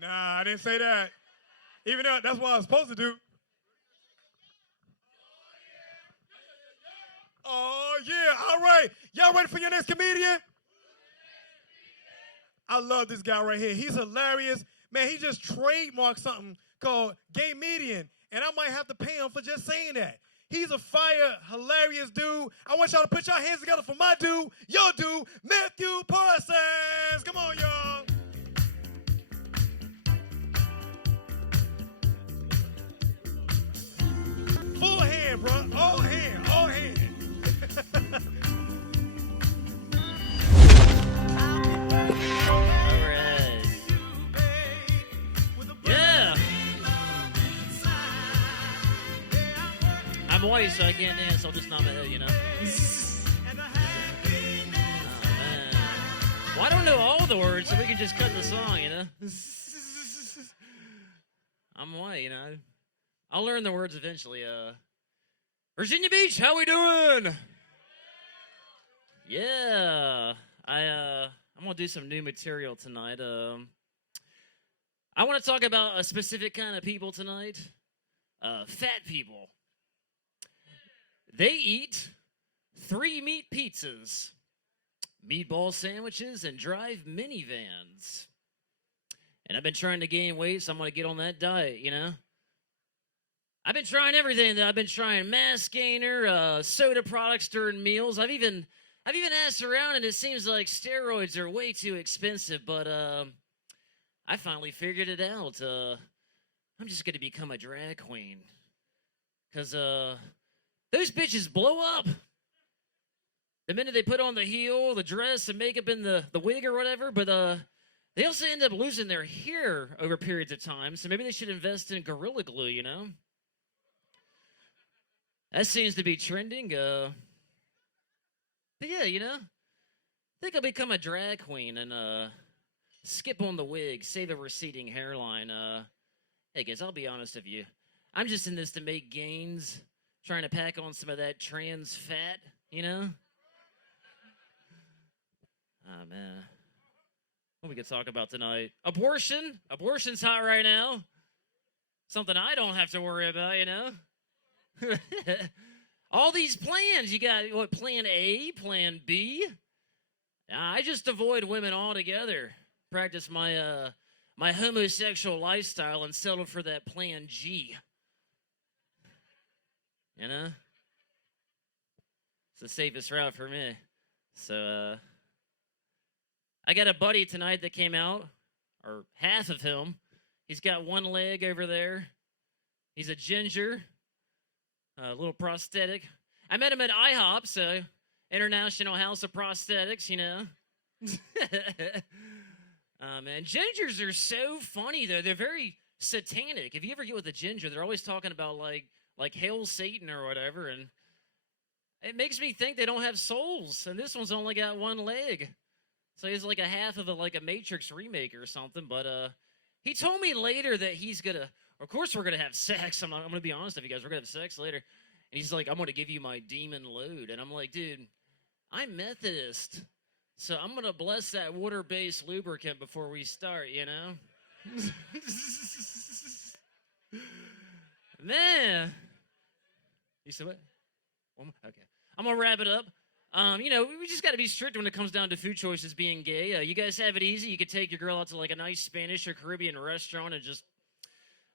Nah, I didn't say that. Even though that's what I was supposed to do. Oh, yeah. All right. Y'all ready for your next comedian? I love this guy right here. He's hilarious. Man, he just trademarked something called gay median, and I might have to pay him for just saying that. He's a fire, hilarious dude. I want y'all to put your hands together for my dude, your dude, Matthew Parsons. Come on, y'all. Full hand, bro. All hand, all hand. Alright. Yeah. I'm white, so I can't dance. I'll just nod my head, you know? Oh, man. Well, I don't know all the words, so we can just cut the song, you know? I'm white, you know? I'll learn the words eventually. Virginia Beach, how we doing? Yeah. I'm gonna do some new material tonight. I want to talk about a specific kind of people tonight. Fat people. They eat 3 meat pizzas, meatball sandwiches, and drive minivans. And I've been trying to gain weight, so I'm gonna get on that diet, you know? I've been trying everything, though. I've been trying mass gainer, soda products during meals. I've even asked around, and it seems like steroids are way too expensive, but I finally figured it out. I'm just going to become a drag queen. Because those bitches blow up. The minute they put on the heel, the dress, the makeup, and the wig or whatever, but they also end up losing their hair over periods of time, so maybe they should invest in Gorilla Glue, you know? That seems to be trending. But yeah, you know, I think I'll become a drag queen and skip on the wig, save a receding hairline. Hey guys, I'll be honest with you. I'm just in this to make gains, trying to pack on some of that trans fat, you know? Oh, man. What we could talk about tonight? Abortion. Abortion's hot right now. Something I don't have to worry about, you know? All these plans. You got, what, plan A, plan B? I just avoid women altogether. Practice my my homosexual lifestyle and settle for that plan G. You know? It's the safest route for me. So, I got a buddy tonight that came out, or half of him. He's got one leg over there. He's a ginger, a little prosthetic. I met him at IHOP, so International House of Prosthetics, you know. Man, gingers are so funny, though. They're very satanic. If you ever get with a ginger, they're always talking about, like Hail Satan or whatever, and it makes me think they don't have souls, and this one's only got one leg. So he's like a half of a Matrix remake or something, but he told me later that he's gonna, of course we're gonna have sex. I'm gonna be honest with you guys, we're gonna have sex later. And he's like, I'm gonna give you my demon load. And I'm like, dude, I'm Methodist, so I'm gonna bless that water-based lubricant before we start, you know? Man. You said what? Okay. I'm gonna wrap it up. You know, we just got to be strict when it comes down to food choices being gay. You guys have it easy. You could take your girl out to like a nice Spanish or Caribbean restaurant and just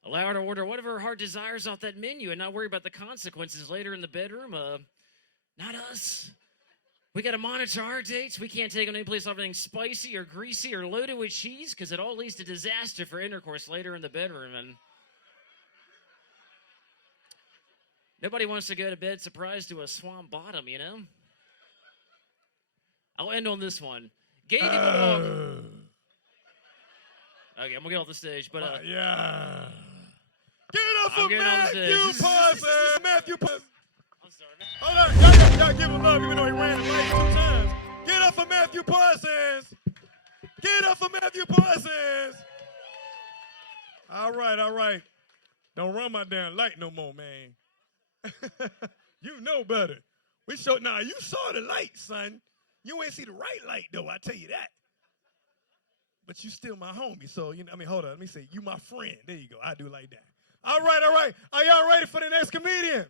allow her to order whatever her heart desires off that menu and not worry about the consequences later in the bedroom. Not us. We got to monitor our dates. We can't take them any place off anything spicy or greasy or loaded with cheese because it all leads to disaster for intercourse later in the bedroom. And nobody wants to go to bed surprised to a swamp bottom, you know? I'll end on this one. Gay people walk. Okay, I'm gonna get off the stage, but yeah. Get up I'm for getting on the Matthew stage. Parsons. Matthew Parsons. I'm sorry. Hold on, y'all give him love even though he ran the light 2 times. Get up for Matthew Parsons. Get up for Matthew Parsons. All right. Don't run my damn light no more, man. You know better. You saw the light, son. You ain't see the right light, though, I tell you that. But you still my homie, so, hold on. Let me say, you my friend. There you go. I do like that. All right. Are y'all ready for the next comedian?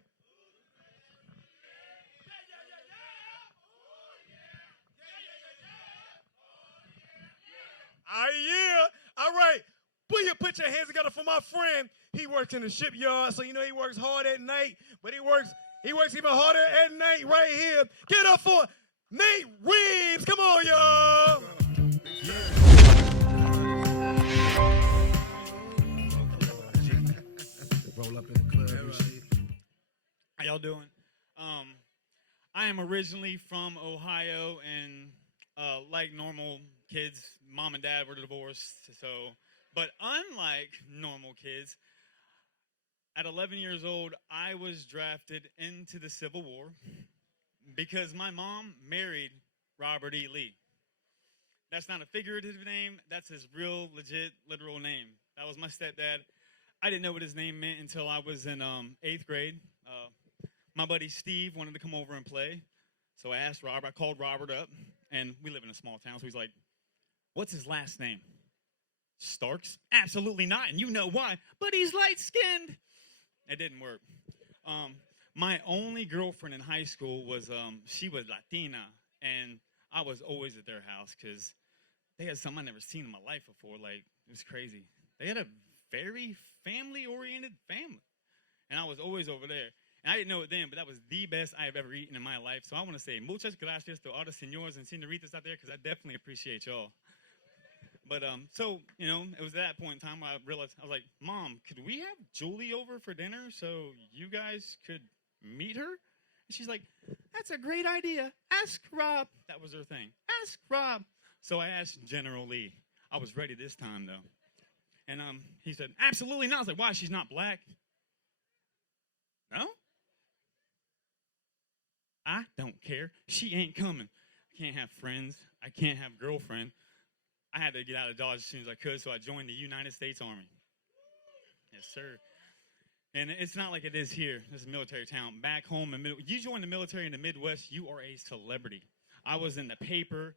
All right. Put your hands together for my friend. He works in the shipyard, so he works hard at night, but he works even harder at night right here. Get up for Nate Reeves. Come on, y'all. Roll up in the club and shit. How y'all doing? I am originally from Ohio, and like normal kids, mom and dad were divorced. But unlike normal kids, at 11 years old, I was drafted into the Civil War because my mom married Robert E. Lee. That's not a figurative name. That's his real, legit, literal name. That was my stepdad. I didn't know what his name meant until I was in 8th grade. My buddy Steve wanted to come over and play. So I asked Robert. I called Robert up, and we live in a small town. So he's like, what's his last name? Starks? Absolutely not, and you know why. But he's light-skinned. It didn't work. My only girlfriend in high school was, she was Latina, and I was always at their house because they had something I'd never seen in my life before. Like, it was crazy. They had a very family-oriented family, and I was always over there. And I didn't know it then, but that was the best I have ever eaten in my life. So I want to say muchas gracias to all the senores and senoritas out there because I definitely appreciate y'all. But, it was at that point in time where I realized, I was like, Mom, could we have Julie over for dinner so you guys could meet her? And she's like, that's a great idea. Ask Rob. That was her thing. Ask Rob. So I asked General Lee. I was ready this time, though. And he said, absolutely not. I was like, why? She's not black. No? I don't care. She ain't coming. I can't have friends. I can't have girlfriend. I had to get out of Dodge as soon as I could, so I joined the United States Army. Yes, sir. And it's not like it is here. This is a military town. Back home, you join the military in the Midwest, you are a celebrity. I was in the paper.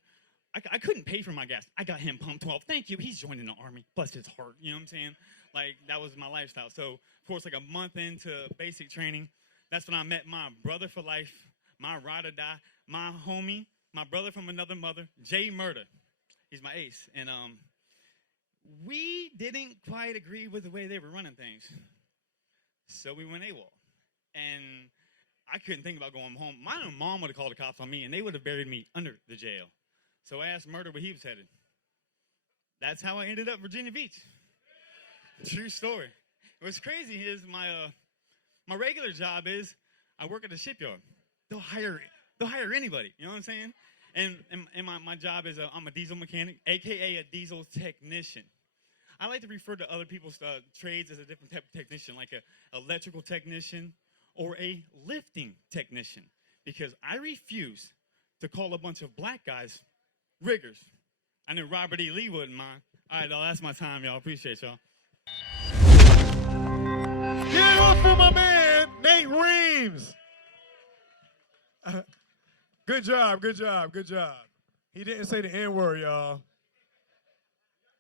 I couldn't pay for my gas. I got him pumped 12. Thank you. He's joining the Army. Bless his heart. You know what I'm saying? Like, that was my lifestyle. So, of course, like a month into basic training, that's when I met my brother for life, my ride or die, my homie, my brother from another mother, Jay Murda. He's my ace. And we didn't quite agree with the way they were running things. So we went AWOL. And I couldn't think about going home. My own mom would have called the cops on me, and they would have buried me under the jail. So I asked Murda where he was headed. That's how I ended up Virginia Beach. True story. What's crazy is my regular job is I work at a shipyard. They'll hire anybody. You know what I'm saying? And my job is I'm a diesel mechanic, a.k.a. a diesel technician. I like to refer to other people's trades as a different type of technician, like an electrical technician or a lifting technician, because I refuse to call a bunch of black guys riggers. I knew Robert E. Lee wouldn't mind. All right, y'all, that's my time, y'all. Appreciate y'all. Get up for my man, Nate Reeves. Good job. He didn't say the N-word, y'all.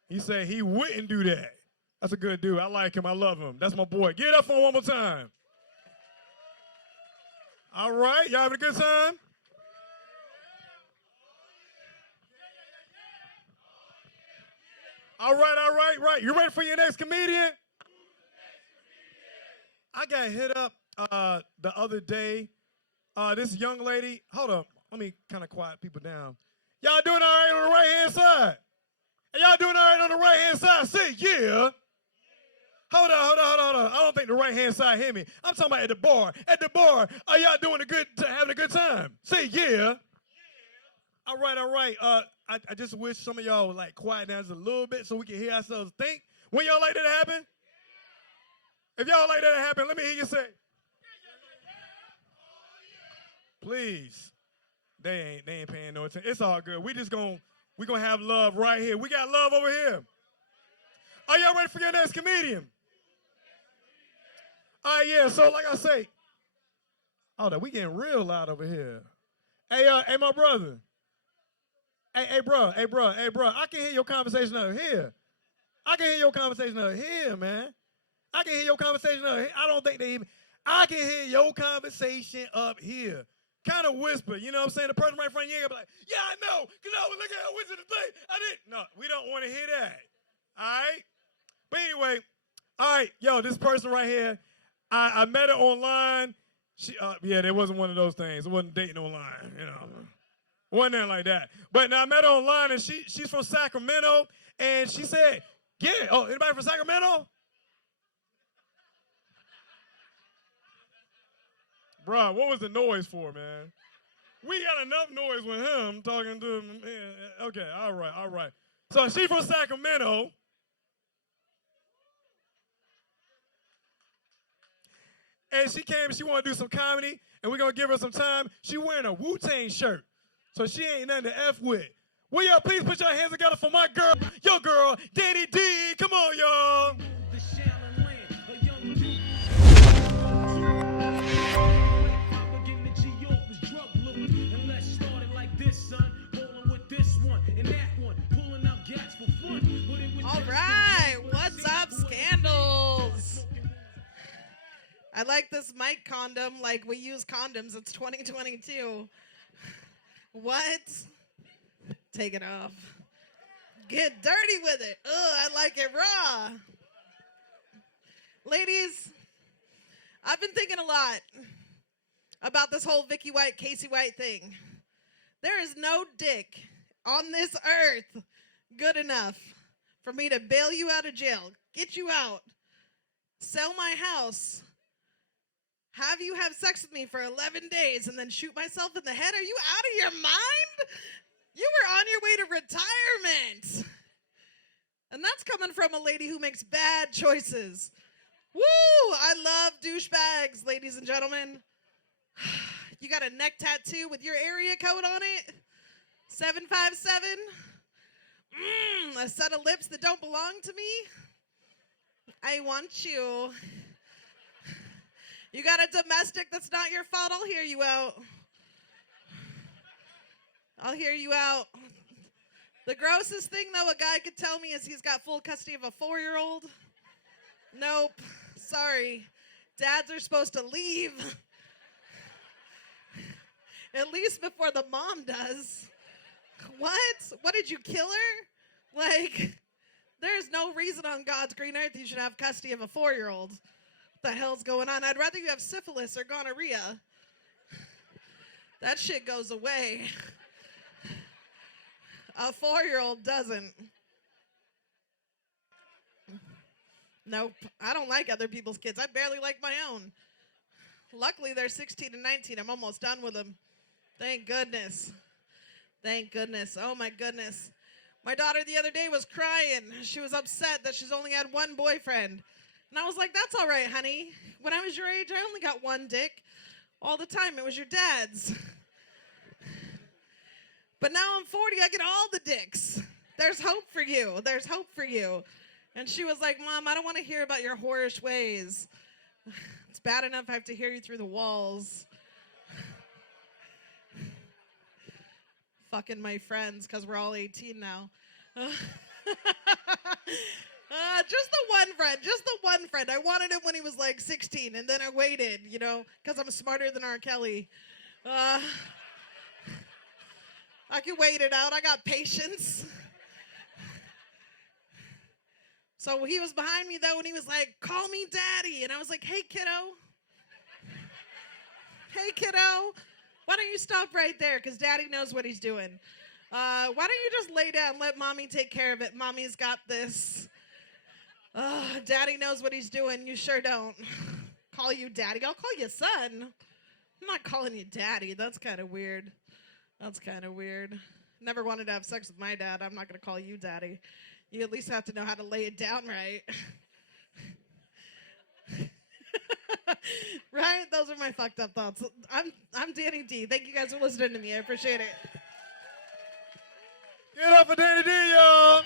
He said he wouldn't do that. That's a good dude. I like him. I love him. That's my boy. Get up for him one more time. All right. Y'all having a good time? All right. You ready for your next comedian? I got hit up the other day. This young lady, hold up. Let me kind of quiet people down. Y'all doing all right on the right-hand side? Hey, y'all doing all right on the right-hand side? Say yeah. Hold on. I don't think the right-hand side hear me. I'm talking about at the bar. At the bar, are y'all having a good time? Say yeah. All right. I just wish some of y'all would like quiet down just a little bit so we can hear ourselves think. When y'all like that to happen? If y'all like that to happen, let me hear you say. Please. They ain't paying no attention. It's all good. We gonna have love right here. We got love over here. Are y'all ready for your next comedian? All right, yeah. So like I say, we getting real loud over here. Hey, my brother. Hey, bro. I can hear your conversation up here. I can hear your conversation up here, man. I can hear your conversation up here. I don't think they even. I can hear your conversation up here. Kind of whisper, you know what I'm saying? The person right in front of you ain't gonna be like, yeah, I know, because I was looking at a whisper today. I didn't. No, we don't want to hear that. All right? But anyway, all right, yo, this person right here, I met her online. Yeah, there wasn't one of those things. It wasn't dating online, you know. Wasn't there like that. But now I met her online, and she's from Sacramento, and she said, get it. Oh, anybody from Sacramento? Bruh, what was the noise for, man? We got enough noise with him talking to him. Yeah, okay, all right. So she from Sacramento. And she came and she want to do some comedy, and we're going to give her some time. She wearing a Wu-Tang shirt, so she ain't nothing to F with. Will y'all please put your hands together for my girl, your girl, Danny D. Come on, y'all. All right, what's up, Scandals? I like this mic condom like we use condoms. It's 2022. What? Take it off. Get dirty with it. Ugh, I like it raw. Ladies, I've been thinking a lot about this whole Vicky White, Casey White thing. There is no dick on this earth good enough for me to bail you out of jail, get you out, sell my house, have you have sex with me for 11 days, and then shoot myself in the head? Are you out of your mind? You were on your way to retirement. And that's coming from a lady who makes bad choices. Woo! I love douchebags, ladies and gentlemen. You got a neck tattoo with your area code on it? 757? A set of lips that don't belong to me? I want you. You got a domestic that's not your fault? I'll hear you out. I'll hear you out. The grossest thing, though, a guy could tell me is he's got full custody of a 4-year-old. Nope. Sorry. Dads are supposed to leave. At least before the mom does. What? What, did you kill her? Like, there's no reason on God's green earth you should have custody of a 4-year-old. What the hell's going on? I'd rather you have syphilis or gonorrhea. That shit goes away. A 4-year-old doesn't. Nope. I don't like other people's kids. I barely like my own. Luckily, they're 16 and 19. I'm almost done with them. Thank goodness. Thank goodness. Oh, my goodness. My daughter the other day was crying. She was upset that she's only had one boyfriend. And I was like, that's all right, honey. When I was your age, I only got one dick. All the time, it was your dad's. But now I'm 40, I get all the dicks. There's hope for you. There's hope for you. And she was like, Mom, I don't want to hear about your whorish ways. It's bad enough I have to hear you through the walls. Fucking my friends, because we're all 18 now. Just the one friend. Just the one friend. I wanted him when he was like 16, and then I waited, you know, because I'm smarter than R. Kelly. I can wait it out. I got patience. So he was behind me, though, and he was like, call me daddy. And I was like, hey, kiddo. Hey, kiddo. Why don't you stop right there? Because daddy knows what he's doing. Why don't you just lay down, let mommy take care of it? Mommy's got this. Daddy knows what he's doing. You sure don't. Call you daddy. I'll call you son. I'm not calling you daddy. That's kind of weird. That's kind of weird. Never wanted to have sex with my dad. I'm not going to call you daddy. You at least have to know how to lay it down right. Right? Those are my fucked up thoughts. I'm Danny D. Thank you guys for listening to me. I appreciate it. Get up for Danny D, y'all.